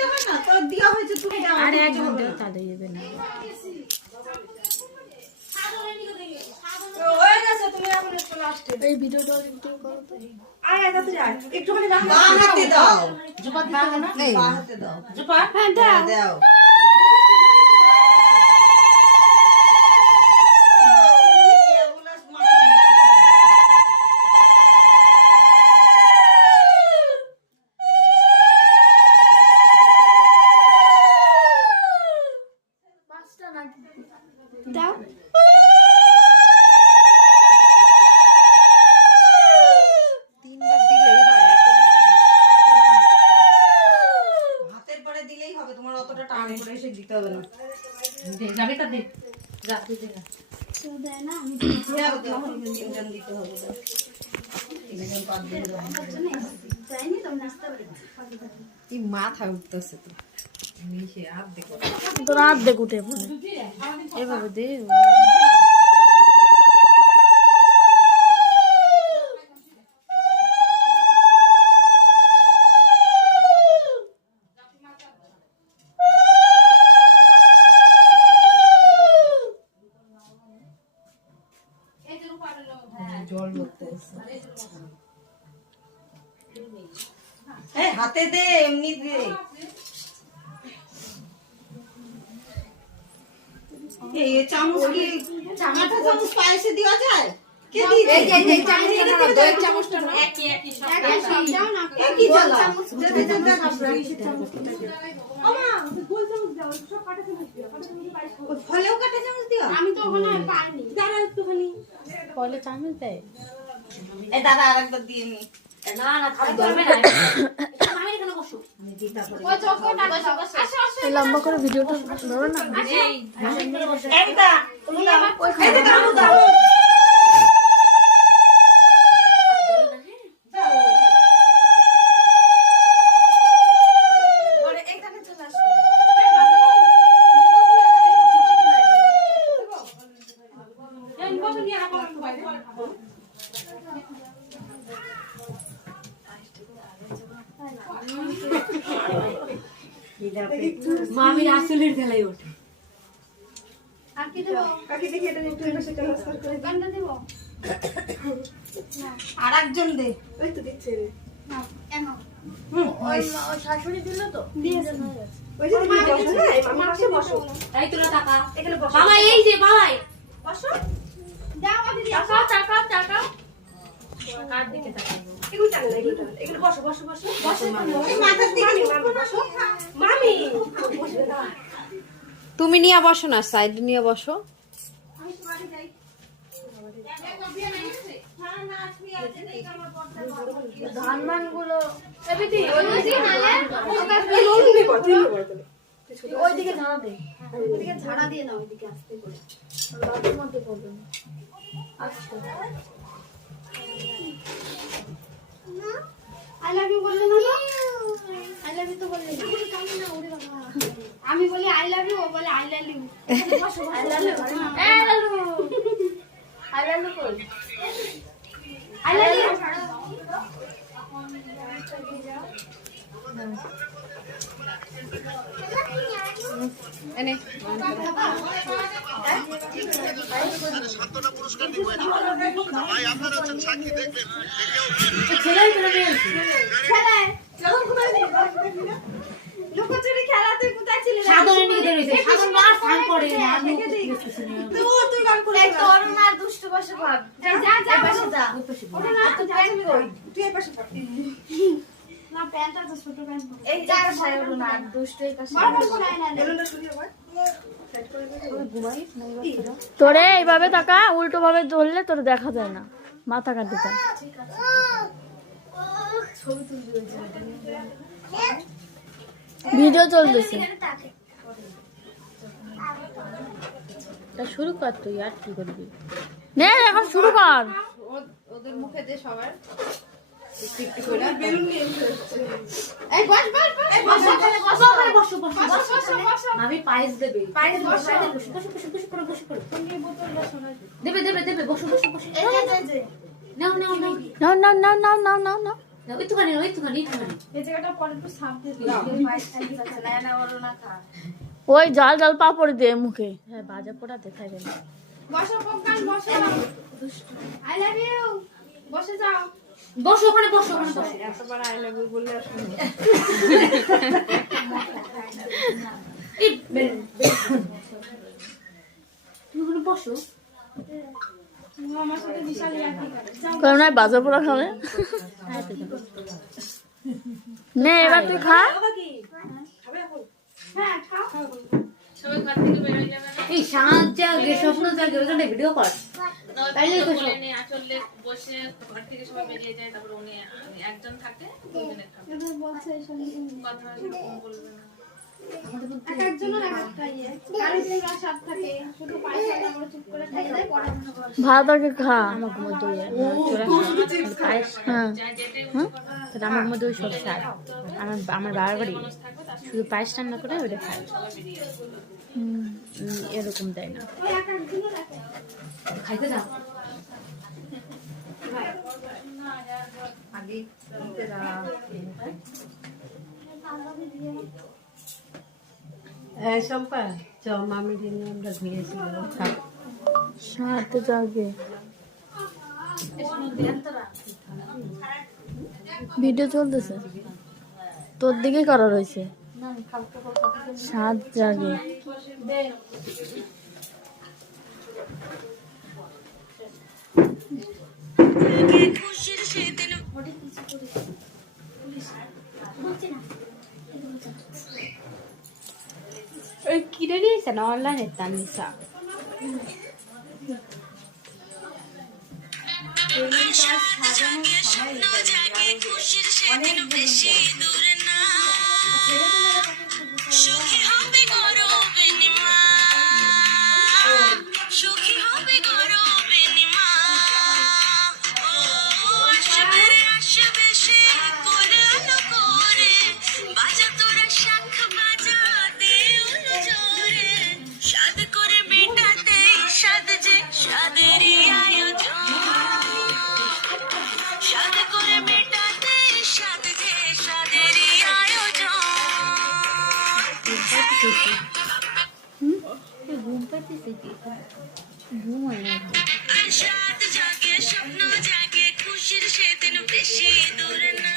দিতে হয় না, তো দেওয়া হয়েছে তুমি দাও। আরে একজন দাও তাহলে যাবে না। হয়ে গেছে, তুমি এখন একটু লাস্টে এই ভিডিওটা একটু করো তো। আয় তাতে যাই একটুখানি দাও, বাঁ হাতে দাও, জুপাত বাঁ না বাঁ হাতে দাও, জুপাত হ্যাঁ দাও দাও। দাও তিনবার দিলেই হয়, একটা দিতে হয়। হাতের পরে দিলেই হবে, তোমার অতটা টান করে এসে দিতে হবে না। দে যাবে তা দে যা দে দে না দাও, দাও, তিনজন দিতে হবে, দাও। তিনজন পাঁচজন দাও। কি মাথায় উঠতেছে তো তোর হাত দেখ উঠে পড়ে এভাবে দে জল ধরতেছে। এই হাতে দে, এমনি দে। এই চামচ কি কাঁটা চামচ পায়েসে দেওয়া যায়? কে দিয়েছে? এই চামচটা না, দইয়ের চামচটা না। একই সব একই জ্বালা। দে, দে, দে, দে, ওমা, ওই ফলেও কাঁটা চামচ দিও? আমি তো ওখানে পাইনি। দাঁড়া একটুখানি। ফলে চামচ দেয় এই দাদা আরেকবার দিয়ে নি। না না খালি ধরবে না আমি এখানে বসো ওই চক্করটা আসো আসো। লম্বা করে ভিডিওটা ধরো না এই এইটা তুমি আমার এইটা কামু দাও। ওরে এইখানে চলে আসো। এই বাবা নিয়ে আবার বাইরে। মামির আসলের গলায় ওঠে আর কি দেবো? কাকি দেখি এটা একটু এর সাথে নমস্কার করে দাও। গানটা দেবো? আরেকজন দে। ওই তো দিচ্ছে রে। না, কেন? ওই শাশুড়ি দিল তো দিয়েছে। ওই যে তুমি বসো না, এই মামার পাশে বসো। এই তোরা টাকা এখানে বসো। বাবা এই যে বাবাই বসো। দাও দিদি। টাকা টাকা টাকা কার দিকে তাকাবো এগুলো টানো না, এগুলো টানো। এখানে বসো বসো বসো। বসো এই মাথার দিকে মামি বসো। মামি বসবে না। তুমি নিয়ে বসো না, সাইড নিয়ে বসো। আমি তো বাড়ি যাই। ধানমান গুলো এবিটি ওইদিকে নালে ওইদিকে ঝাড়া দে ওইদিকে ঝাড়া দিয়ে নাও, ওইদিকে আস্তে করে। বাথরুম মধ্যে পড়বে না আচ্ছা আই লাভ ইউ বললে না তো? আই লাভ ইউ তো বললে না। আমি বলি আই লাভ ইউ, ও বলে আই লাভ ইউ। বসো আই বসো। Love you I love you I love you কই আই লাভ ইউ। এনে ছেলেই করে নিয়ে আসি খেলায়। লুকোচুরি খেলাতে কোথায় ছিলে? সাধনে নিয়ে ধরেছে সাধন মার ফান করে আমি তুই গান করে এই তরুণ আর দুষ্টু বসে ভাব। যা যা যা বসে যা। ওটা না তো প্যান্ট কই? তুই এই পাশে থাক। না প্যান্টটা তো ছোট প্যান্ট পরে। এই জায়গা সাইড না দুষ্ট এই পাশে বড় বড় নাই না। বেলুনটা সরিয়ে বল। তোরে এইভাবে তাকা উল্টো ভাবে ধরলে তোর দেখা যায় না মাথা কাটতে চায় ভিডিও চলতেছে তা শুরু কর তুই আর কি করবি নে এখন শুরু কর ওদের মুখে দে সবার একটু করে। বেলুন নিয়ে এই বস বস বস। এই বসো এখানে বসো। বসো বসো বস বস বস। আমি পায়েস দেবে পায়েস বসো। বসো বসো বসো বসো করে বসো করে দেবে দেবে দেবে বসো বসো বসো এই যে নাও নাও নাও নাও নাও নাও নাও নাও নাও ওইটুখানি ওইটুখানি এই জায়গাটা পরে একটু সাফ দিয়ে দিও না ওর না খা ওই জাল জাল পাপড় দে মুখে। হ্যাঁ বাজা পোড়া দেখাই গেল। বসো পপকর্ন বসো আই লাভ ইউ বসে যাও বসো ওখানে বসো ওখানে বসো একবার আই লাভ ইউ বললে আর শুনো এই তুমি ওখানে বসো আমার সাথে বিশাল ইয়ার্কি করে যাও কারণ নাই বাজা পোড়া খাবে। নে এবার তুই খা। বাবা কি খাবে এখন হ্যাঁ খাও সবাই ঘর থেকে বের হয়ে যাবে না এই শান্ত জাগে স্বপ্ন জাগে ওখানে ভিডিও কর তাইলে তো বলে নি আসলে বসে ঘর থেকে সবাই বেরিয়ে যায় তারপর উনি একজন থাকে দুজনে খাবে এবার বলছে শুনি কথা এরকম বলবে না এক একজনের এক একটা ইয়ে কারো পুরো সাপ থাকে শুধু পয়সা না করে চুপ করে খাই দেয় পড়াশোনা করে ভাত আগে খা। আমার মধ্যে পায়েস। হ্যাঁ তাহলে আমার মধ্যে ওই সব সার আমার বাবার বাড়ি শুধু পায়েস রান্না করে ওটা খায়। এরকম দেয় না। ওই এক একজনের এক খাইতে যাও আগে নিতে যা এই শম্পা চ মামি দিনে আমরা ঘুরেছিল সাত জাগে ভিডিও চলতেছে তোর দিকে করা রয়েছে। সাত জাগে ওই কিনে দিয়েছে না অনলাইনে তানিসা। ঘুম পাইতেছে কি ঘুম হয় না। জাগে স্বপ্ন জাগে খুশির সেদিন বেশি দূর না